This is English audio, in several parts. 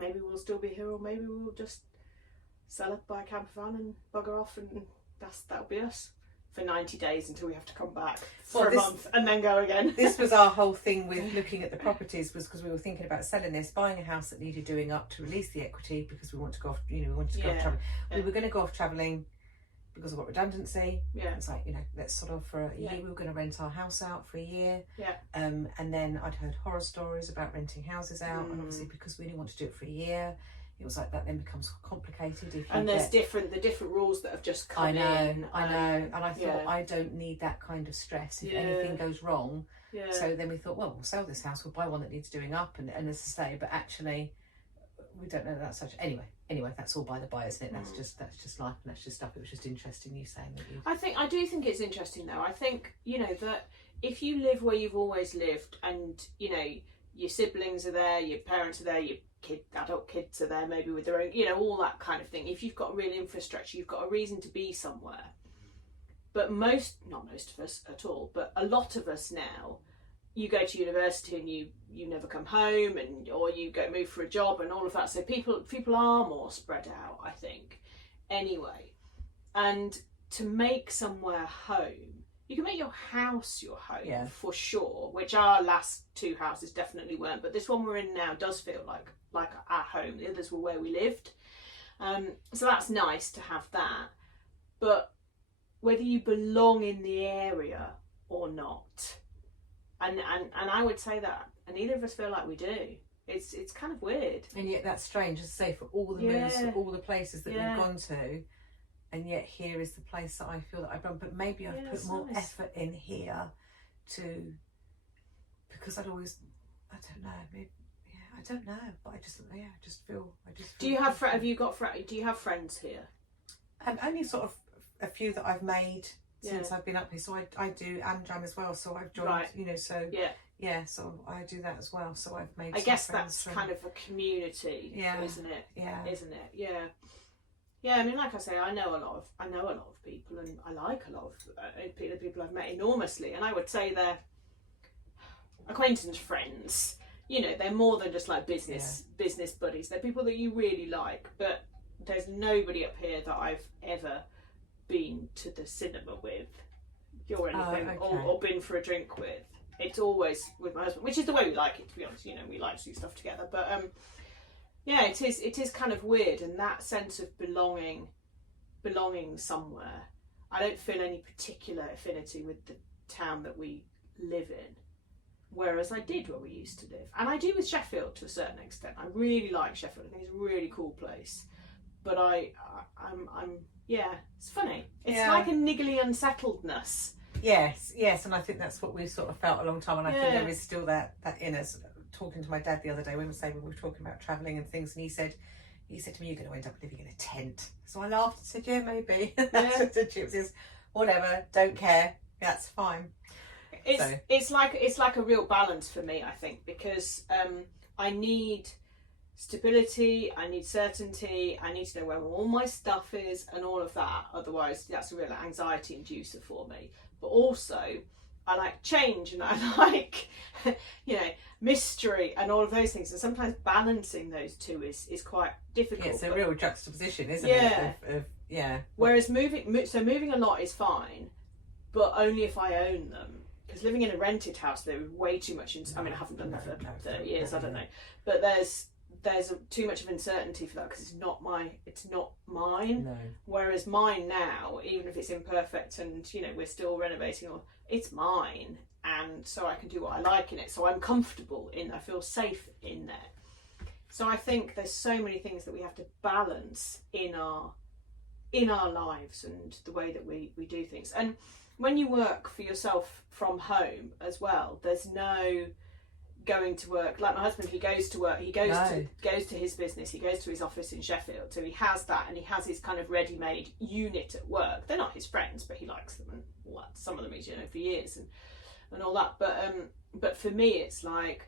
maybe we'll still be here, or maybe we'll just sell it, buy a camper van and bugger off, and that'll be us for 90 days until we have to come back for a month and then go again. This was our whole thing with looking at the properties, was because we were thinking about selling this, buying a house that needed doing up to release the equity, because we want to go off, we wanted to go off travelling. We were going to go off travelling because of what redundancy. It's like, let's sort of for a year. We were going to rent our house out for a year. And then I'd heard horror stories about renting houses out, and obviously because we didn't want to do it for a year, it was like that then becomes complicated. And there's the different rules that have just come in. I know. And I thought, I don't need that kind of stress if anything goes wrong. So then we thought, well, we'll sell this house, we'll buy one that needs doing up, and as I say, but actually we don't know that such. Anyway, that's all by the by, isn't it? That's just life, and that's just stuff. It was just interesting you saying that. I do think it's interesting though. I think, that if you live where you've always lived, and your siblings are there, your parents are there, your adult kids are there, maybe with their own, all that kind of thing. If you've got real infrastructure, you've got a reason to be somewhere. But not most of us at all, but a lot of us now, you go to university and you never come home, or you go move for a job and all of that. So people are more spread out, I think, anyway. And to make somewhere home, you can make your house your home for sure, which our last two houses definitely weren't. But this one we're in now does feel like our home. The others were where we lived. So that's nice to have that. But whether you belong in the area or not, and I would say that, and neither of us feel like we do. It's kind of weird. And yet that's strange, as I say, for all the moves, for all the places that we've gone to, and yet here is the place that I feel that I've done. But maybe I've put more effort in here because I don't know, maybe, I don't know, but I just feel. Do you have do you have friends here? Only sort of a few that I've made since I've been up here. So I do Amdram as well. So I've joined, so so I do that as well. So I've made. I guess that's kind of a community, isn't it? Isn't it? Yeah. I mean, like I say, I know a lot of people, and I like a lot of the people I've met enormously. And I would say they're acquaintance friends. They're more than just like business buddies. They're people that you really like. But there's nobody up here that I've ever been to the cinema with, or anything, or been for a drink with. It's always with my husband, which is the way we like it, to be honest. We like to do stuff together. But it is kind of weird, and that sense of belonging somewhere. I don't feel any particular affinity with the town that we live in, whereas I did where we used to live, and I do with Sheffield to a certain extent. I really like Sheffield. I think it's a really cool place, but I'm it's funny. It's like a niggly unsettledness. Yes, and I think that's what we've sort of felt a long time, and I think there is still that in us. Talking to my dad the other day when we were talking about travelling and things, and he said to me, "You're going to end up living in a tent." So I laughed and said, "Yeah, maybe." That's what the Chips is. Whatever, don't care. That's fine. It's like a real balance for me, I think, because I need stability, I need certainty, I need to know where all my stuff is and all of that. Otherwise, that's a real anxiety inducer for me. But also, I like change, and I like, mystery and all of those things. And sometimes balancing those two is quite difficult. Yeah, it's a real juxtaposition, isn't it? Whereas moving a lot is fine, but only if I own them. Because living in a rented house, there is way too much. I mean, I haven't done that for 30 years. I don't know, but there's too much of uncertainty for that, because it's not mine. No. Whereas mine now, even if it's imperfect and we're still renovating, it's mine, and so I can do what I like in it. So I'm comfortable I feel safe in there. So I think there's so many things that we have to balance in our lives and the way that we do things. And when you work for yourself from home as well, there's no going to work. Like my husband, he goes to work, he goes to his business, he goes to his office in Sheffield, so he has that, and he has his kind of ready-made unit at work. They're not his friends, but he likes them, and all that. Some of them he's for years and all that. But for me, it's like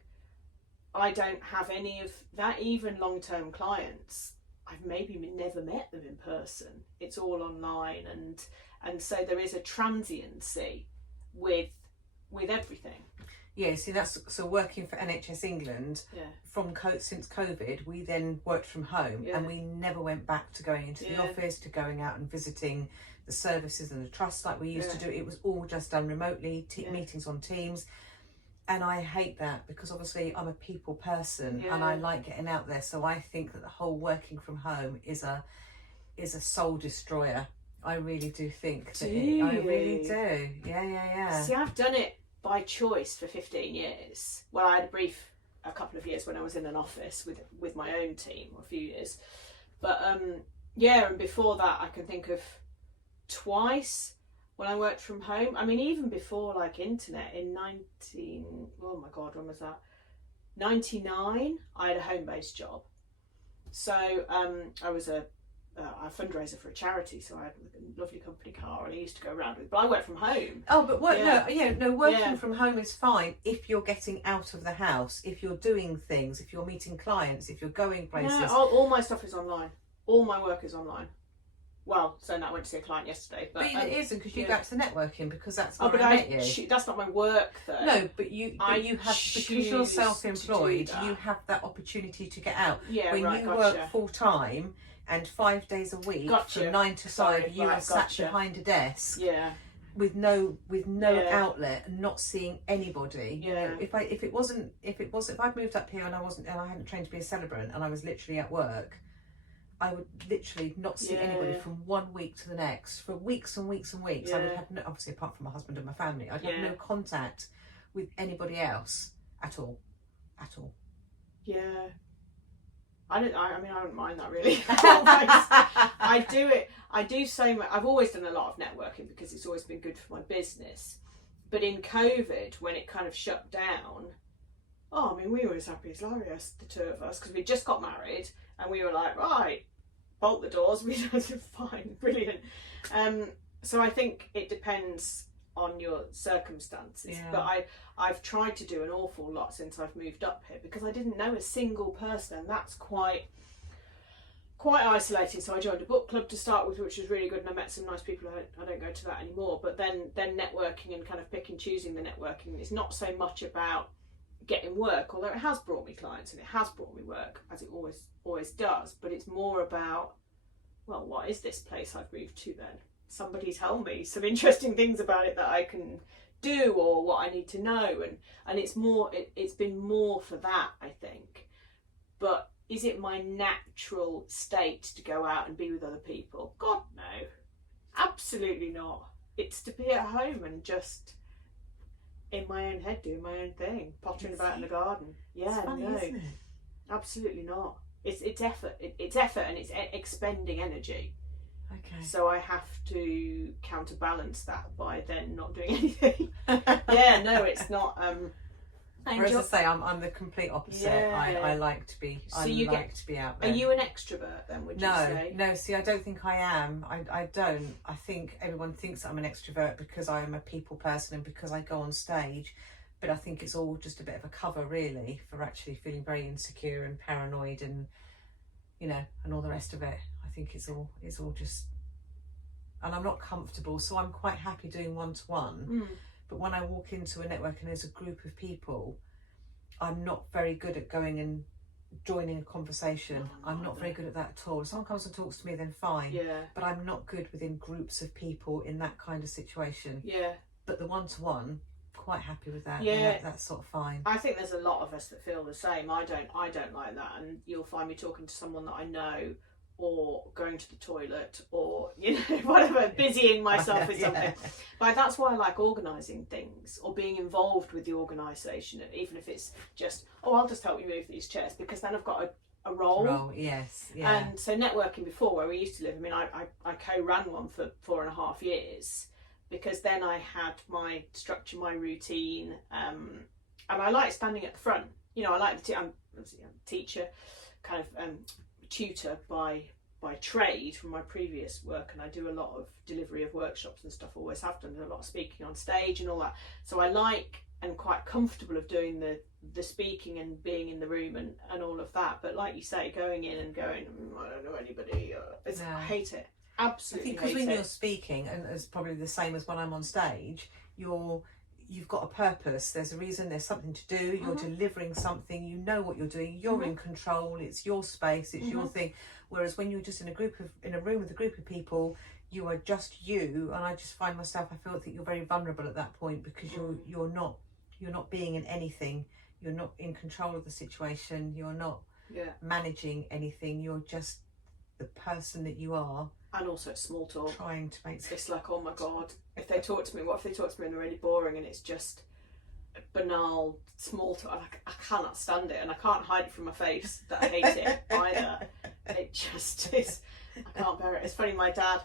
I don't have any of that. Even long-term clients, I've maybe never met them in person. It's all online, and so there is a transiency with everything. Yeah, see, that's so working for NHS England since COVID, we then worked from home and we never went back to going into the office, to going out and visiting the services and the trusts like we used to do. It was all just done remotely, meetings on Teams. And I hate that because obviously I'm a people person and I like getting out there. So I think that the whole working from home is a soul destroyer. I really do think that I really do. Yeah. See, I've done it by choice for 15 years. Well, I had a couple of years when I was in an office with my own team, or a few years. But and before that I can think of twice when I worked from home. I mean, even before like internet in when was that? 99, I had a home-based job. So I was a fundraiser for a charity, so I had a lovely company car and I used to go around with, but I work from home. Oh, but working from home is fine if you're getting out of the house, if you're doing things, if you're meeting clients, if you're going places. No, all my stuff is online. All my work is online. Well, so now I went to see a client yesterday, but it isn't, because you go out to networking, because that's where I met you. That's not my work though. No, but you have, because you're self-employed, you have that opportunity to get out. Yeah, when you work full time and 5 days a week from 9 to 5, you are sat behind a desk. Yeah. With no outlet and not seeing anybody. You know, if I'd moved up here and I hadn't trained to be a celebrant and I was literally at work, I would literally not see anybody from 1 week to the next for weeks and weeks and weeks. I would have no, obviously apart from my husband and my family, I'd have no contact with anybody else at all. Yeah. I don't mind that really. I do it. I do so much. I've always done a lot of networking because it's always been good for my business. But in COVID, when it kind of shut down, we were as happy as Larry, the two of us, because we just got married and we were like, right, bolt the doors. We said, fine, brilliant. So I think it depends on your circumstances. But I've tried to do an awful lot since I've moved up here because I didn't know a single person, and that's quite isolating. So I joined a book club to start with, which was really good, and I met some nice people. I don't go to that anymore. But then networking and kind of pick and choosing the networking is not so much about getting work, although it has brought me clients and it has brought me work, as it always does. But it's more about, well, what is this place I've moved to then? Somebody tell me some interesting things about it that I can do, or what I need to know, and it's been more for that, I think. But is it my natural state to go out and be with other people? God, no, absolutely not. It's to be at home and just in my own head doing my own thing, pottering about in the garden. Yeah, it's funny, isn't it? Absolutely not. It's effort. It's effort, and it's expending energy. Okay. So I have to counterbalance that by then not doing anything. Yeah, no, it's not. Whereas I say, I'm the complete opposite. I like to be. So to be out there. Are you an extrovert then? Would you say? No. See, I don't think I am. I don't. I think everyone thinks I'm an extrovert because I am a people person and because I go on stage. But I think it's all just a bit of a cover, really, for actually feeling very insecure and paranoid and and all the rest of it. I think it's all just, and I'm not comfortable, so I'm quite happy doing one-to-one. But when I walk into a network and there's a group of people, I'm not very good at going and joining a conversation. I'm not very good at that at all. If someone comes and talks to me, then fine. Yeah. But I'm not good within groups of people in that kind of situation. Yeah. But the one-to-one, quite happy with that. Yeah, that's sort of fine. I think there's a lot of us that feel the same. I don't like that, and you'll find me talking to someone that I know, or going to the toilet, or whatever, busying myself with something. But that's why I like organising things or being involved with the organisation, even if it's just, I'll just help you move these chairs, because then I've got a role. Yes, yeah. And so networking before, where we used to live, I co-ran one for 4.5 years, because then I had my structure, my routine, and I like standing at the front. I like I'm a teacher, kind of tutor by trade from my previous work, and I do a lot of delivery of workshops and stuff. Always have done a lot of speaking on stage and all that. So I like and quite comfortable of doing the speaking and being in the room and all of that. But like you say, going in and going, I don't know anybody. I hate it. Absolutely. I think because when you're speaking, and it's probably the same as when I'm on stage, you're you've got a purpose, there's a reason, there's something to do, you're delivering something, you know what you're doing, you're in control, it's your space, it's your thing. Whereas when you're just in a room with a group of people, you are just you, and I just find myself, I feel that you're very vulnerable at that point, because you're not being in anything, you're not in control of the situation, you're not managing anything, you're just the person that you are. And also it's small talk. Trying to make it's like, oh my god, if they talk to me, what if they talk to me and they're really boring and it's just banal small talk? I cannot stand it, and I can't hide it from my face that I hate it either. It just is, I can't bear it. It's funny, my dad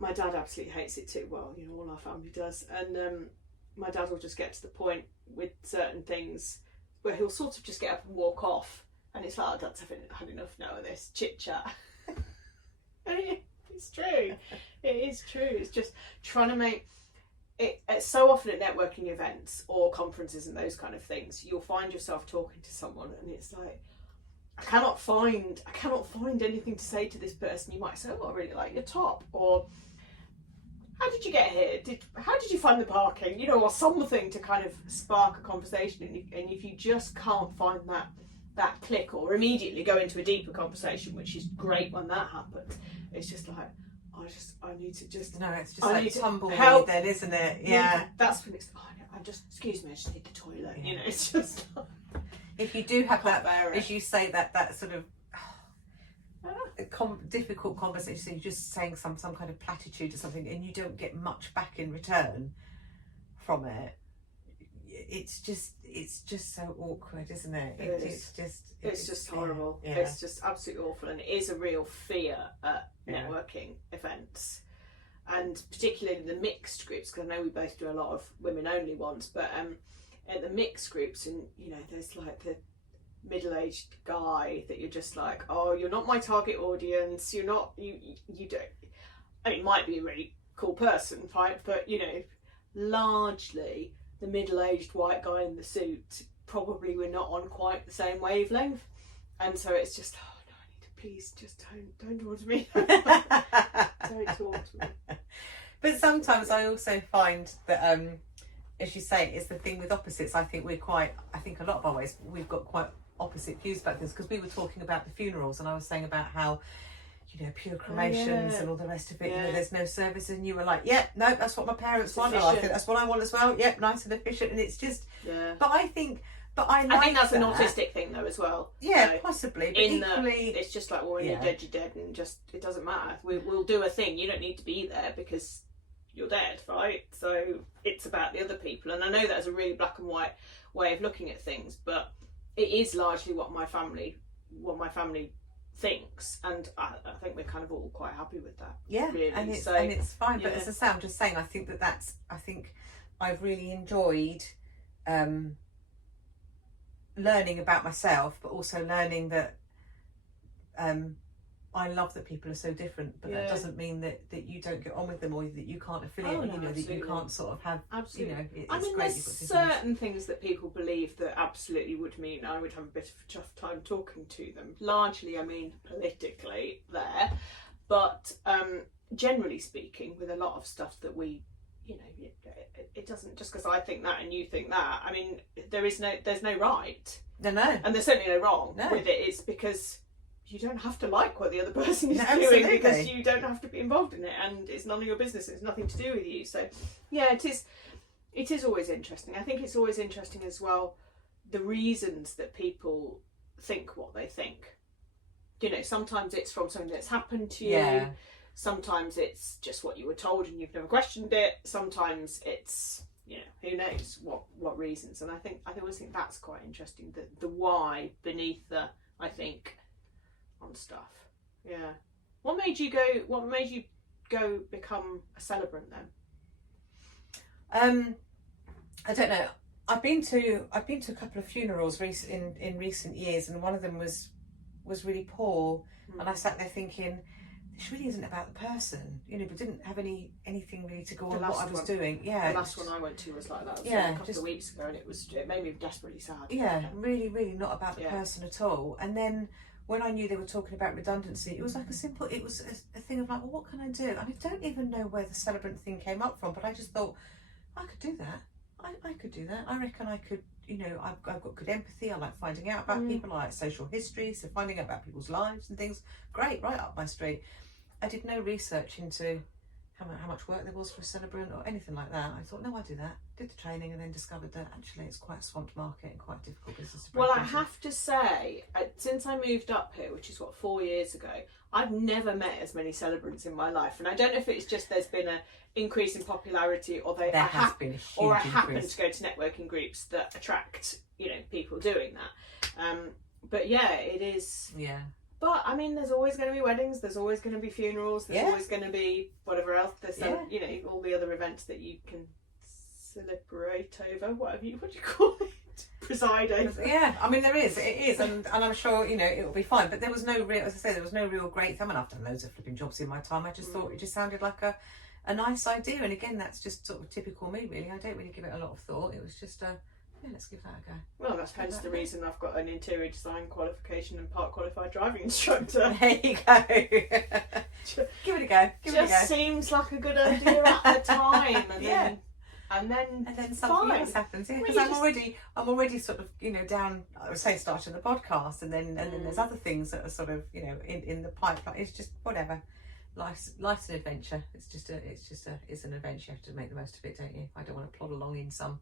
absolutely hates it too. Well, you know, all our family does. And my dad will just get to the point with certain things where he'll sort of just get up and walk off, and it's like, oh, Dad's had enough now of this chit chat. It's true. It is true. It's just trying to make it. So often at networking events or conferences and those kind of things, you'll find yourself talking to someone, and it's like, I cannot find anything to say to this person. You might say, oh, I really like your top, or how did you get here? How did you find the parking? You know, or something to kind of spark a conversation. And if you just can't find that click, or immediately go into a deeper conversation, which is great when that happens, it's just like, I need to just... No, it's just like tumbleweed then, isn't it? Yeah. That's when it's, excuse me, I just need the toilet. Yeah. You know, it's just... If you do have that, as you say, that sort of difficult conversation, you're just saying some kind of platitude or something, and you don't get much back in return from it. It's just so awkward, isn't it? It's just horrible. Yeah. It's just absolutely awful, and it is a real fear at networking events, and particularly in the mixed groups, because I know we both do a lot of women only ones, but at the mixed groups, and you know, there's like the middle-aged guy that you're just like, oh, you're not my target audience, you don't, I mean, might be a really cool person, right? But you know, largely the middle-aged white guy in the suit, probably we're not on quite the same wavelength, and so it's just, oh no, I need to, please just don't talk to me. Don't talk to me. But sometimes I also find that as you say, it's the thing with opposites. I think a lot of our ways, we've got quite opposite views about this, because we were talking about the funerals, and I was saying about how, you know, pure cremations and all the rest of it, you know, there's no service, and you were like, no, that's what my parents want, I think that's what I want as well, nice and efficient, and it's just, but I think that's an autistic thing though as well. Yeah, possibly, but equally, it's just like, well, when you're dead, and just, it doesn't matter, we'll do a thing, you don't need to be there because you're dead, right? So it's about the other people, and I know that's a really black and white way of looking at things, but it is largely what my family thinks, and I think we're kind of all quite happy with that. Yeah, really. and it's fine. But as I say, I'm just saying, I think I've really enjoyed learning about myself, but also learning that I love that people are so different, but that doesn't mean that you don't get on with them, or that you can't affiliate, that you can't sort of have, absolutely. I mean, there's certain things that people believe that absolutely would mean I would have a bit of a tough time talking to them. Largely, I mean, politically there, but generally speaking, with a lot of stuff that we, you know, it doesn't, just because I think that and you think that, I mean, there's no right. No. And there's certainly no wrong with it. It's because you don't have to like what the other person is doing, because you don't have to be involved in it, and it's none of your business. It's nothing to do with you. So yeah, it is always interesting. I think it's always interesting as well, the reasons that people think what they think. You know, sometimes it's from something that's happened to you, sometimes it's just what you were told and you've never questioned it, sometimes it's, you know, who knows what reasons. And I always think that's quite interesting, the why beneath the, I think, on stuff. Yeah. What made you go become a celebrant then? I don't know. I've been to a couple of funerals in recent years, and one of them was really poor, and I sat there thinking, this really isn't about the person, you know, but didn't have anything really to go on what I was doing. Yeah. The last one I went to was like that. It was a couple of weeks ago, and it made me desperately sad. Yeah, really, really not about the person at all. And then when I knew they were talking about redundancy, it was like a thing of like, well, what can I do? And I don't even know where the celebrant thing came up from, but I just thought, I could do that. I could do that. I reckon I could, you know, I've got good empathy. I like finding out about people. I like social history, so finding out about people's lives and things. Great, right up my street. I did no research into how much work there was for a celebrant or anything like that. I thought, no, I'll do that. Did the training and then discovered that actually it's quite a swamped market and quite a difficult business to break Well, I into. have to say, since I moved up here, which is 4 years ago, I've never met as many celebrants in my life, and I don't know if it's just there's been an increase in popularity, or I happen to go to networking groups that attract, you know, people doing that. But yeah, it is. Yeah. But I mean, there's always going to be weddings. There's always going to be funerals. There's always going to be whatever else. There's you know, all the other events that you can celebrate over. What do you call it? Preside over. Yeah, I mean, it is, and I'm sure, you know, it will be fine. But there was no real, as I say, there was no real great. I mean, I've done loads of flipping jobs in my time. I just thought it just sounded like a nice idea. And again, that's just sort of typical me, really. I don't really give it a lot of thought. It was just let's give that a go. Well, that's hence the reason I've got an interior design qualification and part qualified driving instructor. There you go. Give it a go. Just seems like a good idea at the time, and then something else happens. Yeah, because I'm already sort of, you know, down. I would say starting the podcast, and then there's other things that are sort of, you know, in the pipeline. It's just whatever. Life's an adventure. It's an adventure. You have to make the most of it, don't you? I don't want to plod along in some,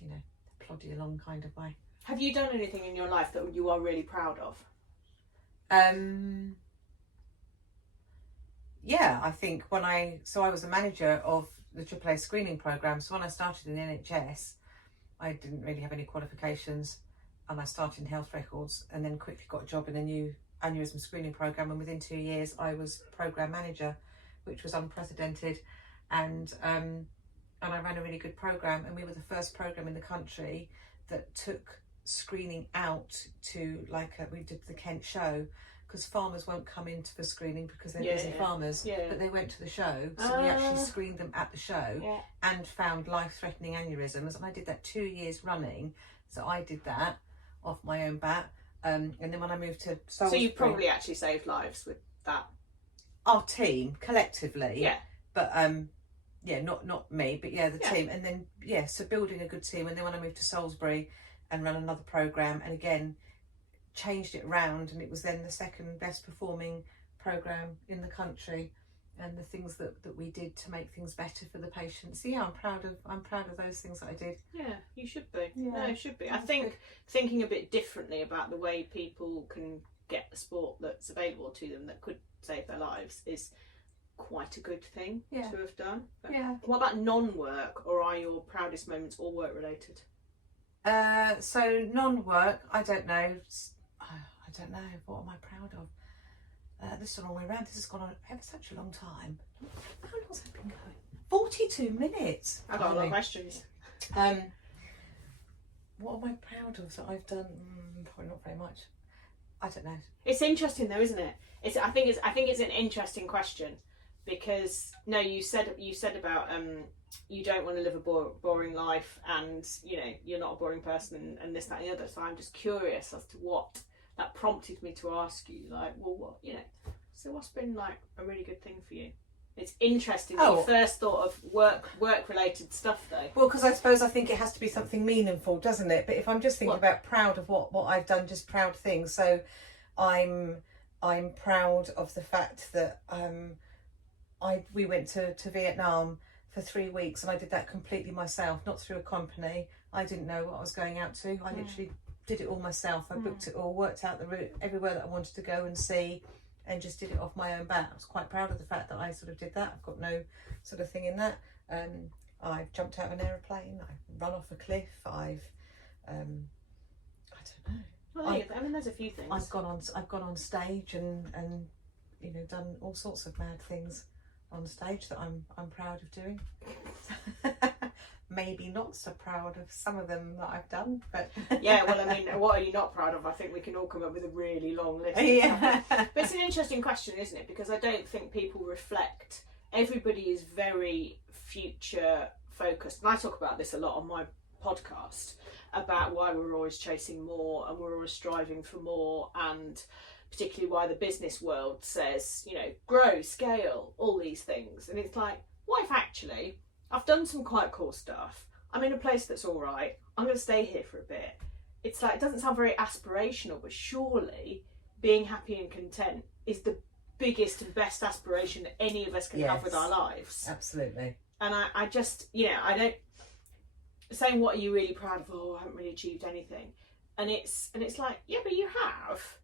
you know, ploddy along kind of way. Have you done anything in your life that you are really proud of? Yeah, I think I was a manager of the AAA screening programme. So when I started in NHS, I didn't really have any qualifications, and I started in health records, and then quickly got a job in a new aneurysm screening programme, and within 2 years I was programme manager, which was unprecedented, and I ran a really good programme, and we were the first programme in the country that took screening out to we did the Kent show, because farmers won't come into the screening because they're busy farmers, but they went to the show, so we actually screened them at the show and found life-threatening aneurysms, and I did that 2 years running. So I did that off my own bat, and then when I moved to Salisbury, so you probably actually saved lives with that. Our team collectively, but not me, but the team, and then so building a good team, and then when I moved to Salisbury and ran another programme, and again changed it around, and it was then the second best performing programme in the country, and the things that we did to make things better for the patients. So I'm proud of those things that I did. Yeah, you should be. No, you should be. I think thinking a bit differently about the way people can get the sport that's available to them that could save their lives is quite a good thing to have done. But what about non-work, or are your proudest moments all work related? So non-work, I don't know. What am I proud of? This is a long way around. This has gone on ever such a long time. How long has it been going? 42 minutes. I've got a lot of questions. What am I proud of that I've done? Probably not very much. I don't know. It's interesting though, isn't it? I think it's an interesting question, because you said about you don't want to live a boring life, and you know you're not a boring person, and this, that, and the other. So I'm just curious as to what that prompted me to ask you, like, well, what, you know, so what's been like a really good thing for you? It's interesting that you first thought of work related stuff though. Well, because I think it has to be something meaningful, doesn't it? But if I'm just thinking about proud of what I've done, just proud things. So I'm proud of the fact that we went to Vietnam for 3 weeks, and I did that completely myself, not through a company. I didn't know what I was going out to. I literally did it all myself. I booked it all, worked out the route everywhere that I wanted to go and see, and just did it off my own bat. I was quite proud of the fact that I sort of did that. I've got no sort of thing in that. I've jumped out of an aeroplane. I've run off a cliff. I don't know. Well, I mean, there's a few things. I've gone on stage and you know, done all sorts of mad things on stage that I'm proud of doing. Maybe not so proud of some of them that I've done, but yeah. Well, I mean, what are you not proud of? I think we can all come up with a really long list. But it's an interesting question, isn't it? Because I don't think people reflect. Everybody is very future focused, and I talk about this a lot on my podcast about why we're always chasing more and we're always striving for more, and particularly why the business world says, you know, grow, scale, all these things. And it's like, what if actually I've done some quite cool stuff, I'm in a place that's all right. I'm going to stay here for a bit. It's like, it doesn't sound very aspirational, but surely being happy and content is the biggest and best aspiration that any of us can have with our lives. Absolutely. And I just, I don't, saying what are you really proud of? Oh, I haven't really achieved anything. And it's like, yeah, but you have.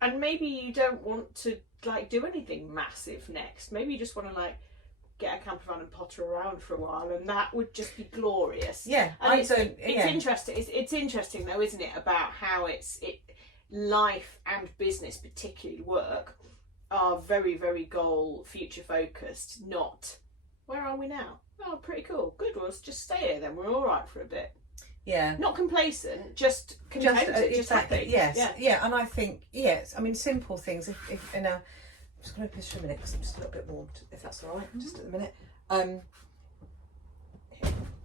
And maybe you don't want to like do anything massive next. Maybe you just want to like get a camper van and potter around for a while, and that would just be glorious. Yeah, and it's interesting. It's interesting though, isn't it, about how life and business, particularly work, are very, very goal future focused. Not where are we now? Oh, pretty cool. Good. Well, let's just stay here then. We're all right for a bit. Yeah. Not complacent, just contented, just happy. Yes. Yeah. And I think, yes, I mean, simple things. If in a, I'm just going to open this for a minute because I'm just a little bit warm, if that's all right, just at the minute.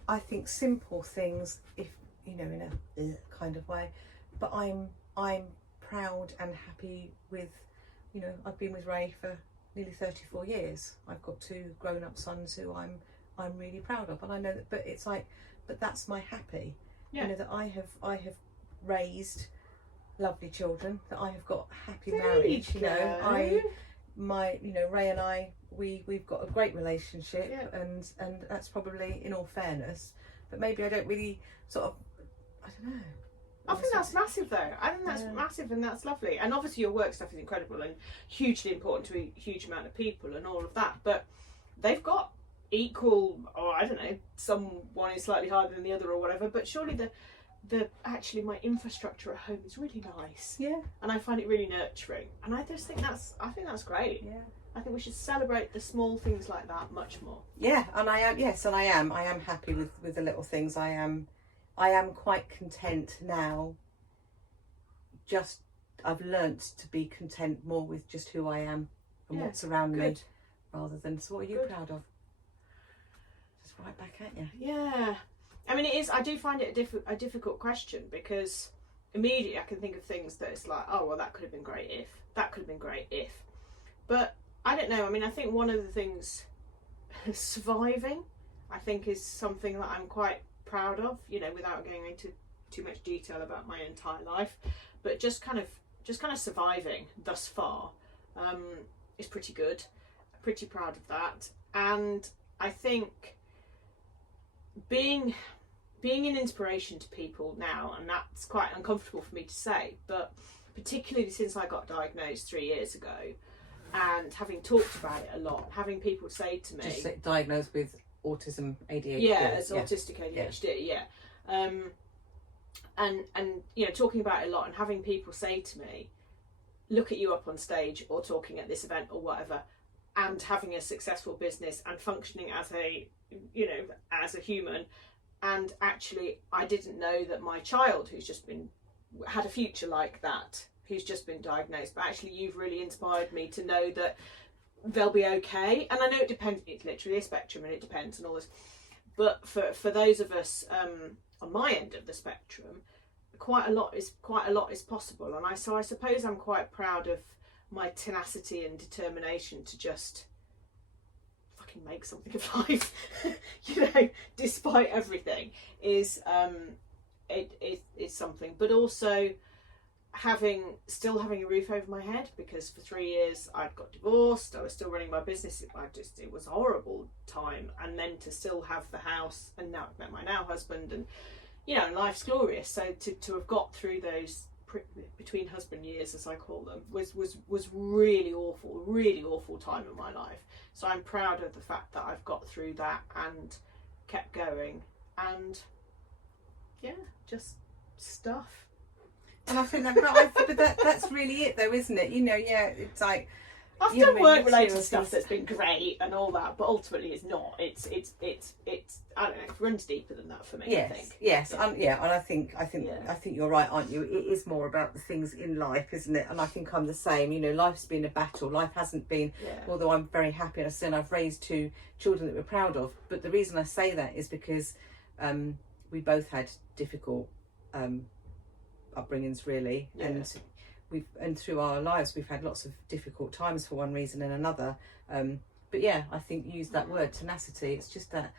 I think simple things, if, in a kind of way, but I'm proud and happy with, I've been with Ray for nearly 34 years. I've got 2 grown-up sons who I'm really proud of, and I know that, but it's like, but that's my happy. Yeah. That I have raised lovely children, that I have got happy marriage. Ray and I, we've got a great relationship, and that's probably in all fairness. But maybe I don't really sort of, I don't know. I think that's massive though. I think that's massive, and that's lovely. And obviously your work stuff is incredible and hugely important to a huge amount of people and all of that. But they've got equal, or I don't know, someone is slightly harder than the other or whatever, but surely the actually my infrastructure at home is really nice. Yeah. And I find it really nurturing. And I just think that's great. Yeah. I think we should celebrate the small things like that much more. Yeah, and I am happy with the little things. I am quite content now. Just I've learnt to be content more with just who I am and what's around me, rather than, so what are you proud of? Right back at you. Yeah, I mean, it is. I do find it a difficult question, because immediately I can think of things that it's like, oh well, that could have been great if. That could have been great if. But I don't know. I mean, I think one of the things, surviving, I think is something that I'm quite proud of. Without going into too much detail about my entire life, but just kind of surviving thus far is pretty good. I'm pretty proud of that, and I think being an inspiration to people now, and that's quite uncomfortable for me to say, but particularly since I got diagnosed 3 years ago, and having talked about it a lot, having people say to me, just diagnosed with autism, ADHD, autistic ADHD, and talking about it a lot, and having people say to me, look at you up on stage or talking at this event or whatever, and having a successful business and functioning as a human, and actually I didn't know that my child, who's just had a future like that, who's just been diagnosed, but actually you've really inspired me to know that they'll be okay. And I know it depends, it's literally a spectrum and it depends and all this, but for those of us on my end of the spectrum, quite a lot is possible. And I suppose I'm quite proud of my tenacity and determination to just fucking make something of life, despite everything, is something. But also still having a roof over my head, because for 3 years I'd got divorced, I was still running my business, it was a horrible time, and then to still have the house, and now I've met my now husband, and life's glorious. So to have got through those between husband years, as I call them, was really awful time in my life. So I'm proud of the fact that I've got through that and kept going, and just stuff. And I think that's really it though, isn't it? It's like, I've done work related stuff that's been great and all that, but ultimately it's not. It's I don't know. It runs deeper than that for me. Yes, I think. Yes, and I think you're right, aren't you? It is more about the things in life, isn't it? And I think I'm the same. Life's been a battle. Life hasn't been. Yeah. Although I'm very happy, and I've raised 2 children that we're proud of. But the reason I say that is because we both had difficult upbringings, really, and through our lives we've had lots of difficult times for one reason and another. But yeah, I think you use that word, tenacity. It's just that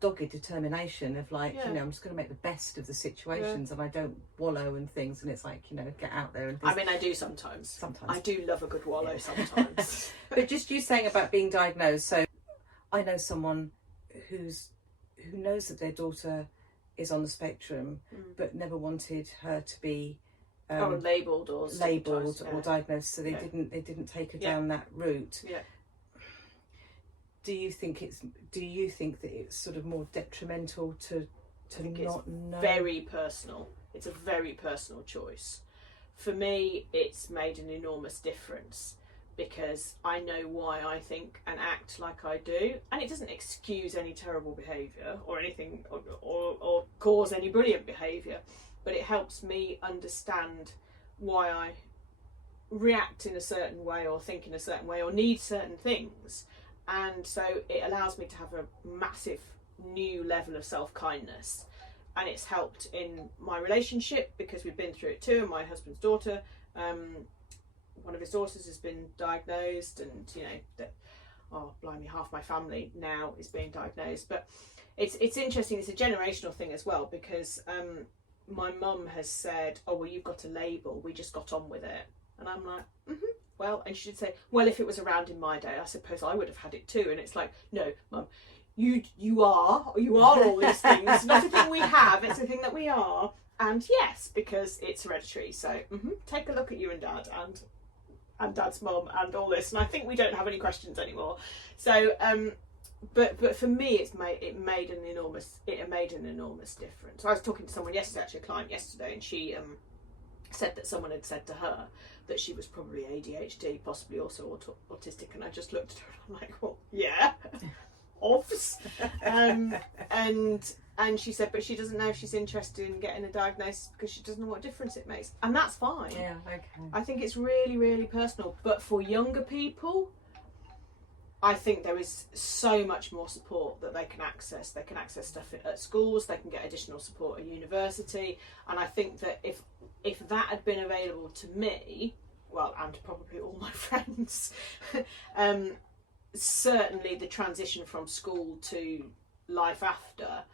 dogged determination of like, you know, I'm just going to make the best of the situations and I don't wallow in things. And it's like, you know, get out there and things. I mean, I do sometimes. Sometimes. I do love a good wallow sometimes. But just you saying about being diagnosed. So I know someone who knows that their daughter is on the spectrum, but never wanted her to be labelled or diagnosed. So they didn't take her down that route. Yeah. Do you think that it's sort of more detrimental to not know? Very personal. It's a very personal choice. For me, it's made an enormous difference because I know why I think and act like I do, and it doesn't excuse any terrible behaviour or anything, or cause any brilliant behaviour, but it helps me understand why I react in a certain way or think in a certain way or need certain things. And so it allows me to have a massive new level of self-kindness, and it's helped in my relationship because we've been through it too. And my husband's daughter, one of his daughters has been diagnosed, and you know, blimey, half my family now is being diagnosed. But it's interesting. It's a generational thing as well because my mum has said, "Oh well, you've got a label. We just got on with it," and I'm like, well, and she'd say, well, if it was around in my day, I suppose I would have had it too. And it's like, no, Mum, you are all these things. It's not a thing we have, it's a thing that we are. And yes, because it's hereditary. So take a look at you and Dad and Dad's mum and all this. And I think we don't have any questions anymore. So, but for me, it made an enormous difference. I was talking to someone yesterday, actually a client yesterday, and she said that someone had said to her that she was probably ADHD, possibly also autistic, and I just looked at her and I'm like, well, yeah, obvs. And she said, but she doesn't know if she's interested in getting a diagnosis because she doesn't know what difference it makes, and that's fine. Yeah, okay. I think it's really, really personal, but for younger people, I think there is so much more support that they can access. They can access stuff at schools, they can get additional support at university, and I think that if that had been available to me, well, and probably all my friends, certainly the transition from school to life after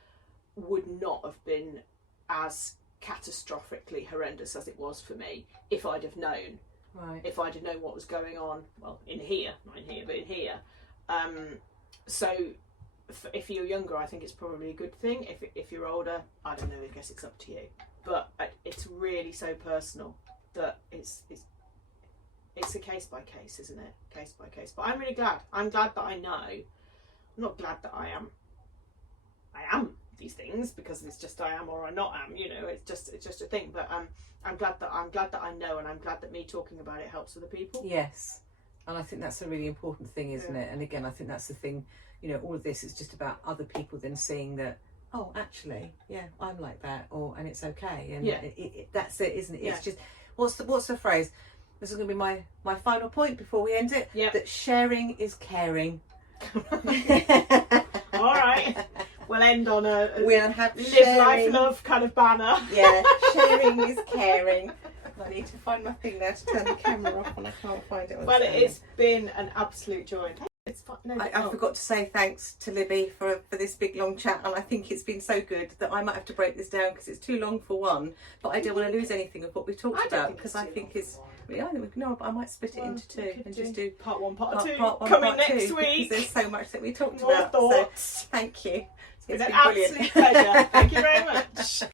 would not have been as catastrophically horrendous as it was for me if I'd have known. Right. If I'd have known what was going on, well, not in here, but in here. So if you're younger, I think it's probably a good thing. If you're older, I don't know, I guess it's up to you. But it's really so personal that it's a case by case, isn't it? Case by case. But I'm really glad. I'm glad that I know. I'm not glad that I am these things because it's just I am or I not am. You know, it's just a thing. But I'm glad that I know, and I'm glad that me talking about it helps other people. Yes. And I think that's a really important thing, isn't it? And again, I think that's the thing, you know, all of this is just about other people then seeing that, oh, actually, yeah, I'm like that, and it's okay. And that's it, isn't it? It's just, what's the phrase? This is going to be my final point before we end it. Yeah. That sharing is caring. All right. We'll end on we'll have live, sharing. life, love kind of banner. Yeah, sharing is caring. I need to find my thing now to turn the camera off and I can't find it. Well, it's been an absolute joy. It's fun. No, I forgot to say thanks to Libby for this big long chat, and I think it's been so good that I might have to break this down because it's too long for one, but I don't want to lose anything of what we talked about because I think it's but I might split it into two and just do part one, part two coming next week. There's so much that we talked More about. thoughts. So thank you. It's been an absolute pleasure. Thank you very much.